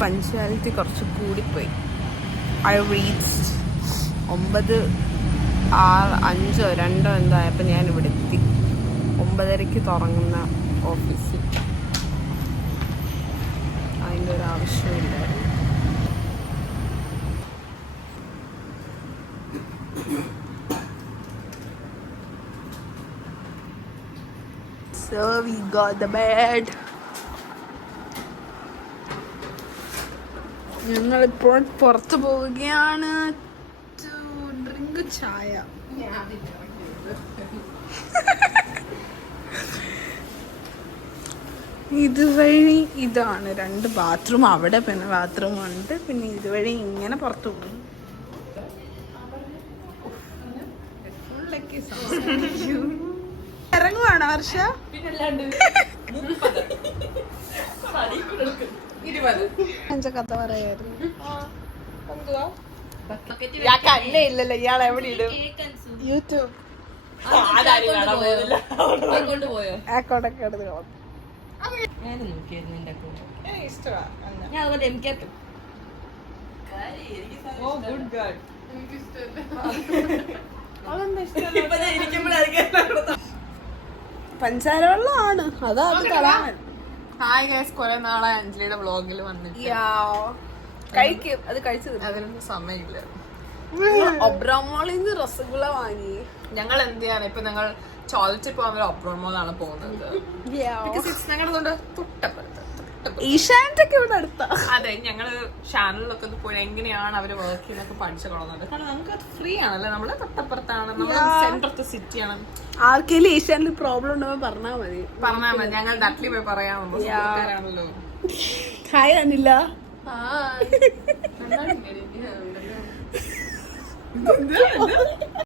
Punctuality കുറച്ച് കൂടിപ്പോയി. I reached 9:05 എന്തായപ്പോൾ ഞാൻ ഇവിടെ എത്തി. 9:30 തുടങ്ങുന്ന ഓഫീസിൽ. അതിൻ്റെ ഒരു ആവശ്യമില്ലായിരുന്നു. So we got the bed. ഞങ്ങളിപ്പോൾ പുറത്തു പോവുകയാണ്. ഡ്രിങ്ക് ചായ. ഇതുവഴി ഇതാണ് 2 ബാത്റൂം. അവിടെ പിന്നെ ബാത്റൂം ഉണ്ട്. പിന്നെ ഇതുവഴി ഇങ്ങനെ പുറത്തു പോകും. ഇറങ്ങുവാണോ വർഷ? കഥ പറയായിരുന്നു. അന്നെ ഇല്ലല്ലോ, ഇയാൾ എവിടെ ഇടും? യൂട്യൂബ് അക്കൗണ്ടൊക്കെ എടുത്ത് കളഞ്ഞു. പഞ്ചാര വെള്ളമാണ്. അതാ അത് കളയാൻ. ഹായ് ഗൈസ്, കുറെ നാളായി അഞ്ജലിയുടെ വ്ളോഗിൽ വന്നിട്ട് കഴിക്കും. അത് കഴിച്ചത് അതിനൊന്നും സമയമില്ല. ഒബ്രാമോളിന്ന് രസഗുള വാങ്ങി. ഞങ്ങൾ എന്ത് ചെയ്യാൻ ഇപ്പൊ ഞങ്ങൾ ചോളത്തിൽ പോകാൻ ഒബ്രോമോളാണ് പോകുന്നത്. ഞങ്ങളുടെ തൊട്ടപ്പുറത്ത് ഈശാന്റൊക്കെ ഇവിടെ അടുത്താ. അതെ, ഞങ്ങള് ചാനലിലൊക്കെ ഒന്ന് പോയി എങ്ങനെയാണ് അവര് വർക്ക് ചെയ്യുന്നൊക്കെ പഠിച്ചു കൊള്ളുന്നത്. കാരണം നമുക്ക് ഫ്രീ ആണല്ലേ, നമ്മള് തൊട്ടപ്പുറത്താണ്, നമ്മള് സെന്റർ ഓഫ് ദ സിറ്റി ആണ്. ആർക്കെങ്കിലും ഈശാനിൽ പ്രോബ്ലം ഉണ്ടെങ്കിൽ പറഞ്ഞാൽ മതി. ഞങ്ങൾ ഡട്ട്ലി പോയി പറയാമല്ലോ. ഹായ് അനില.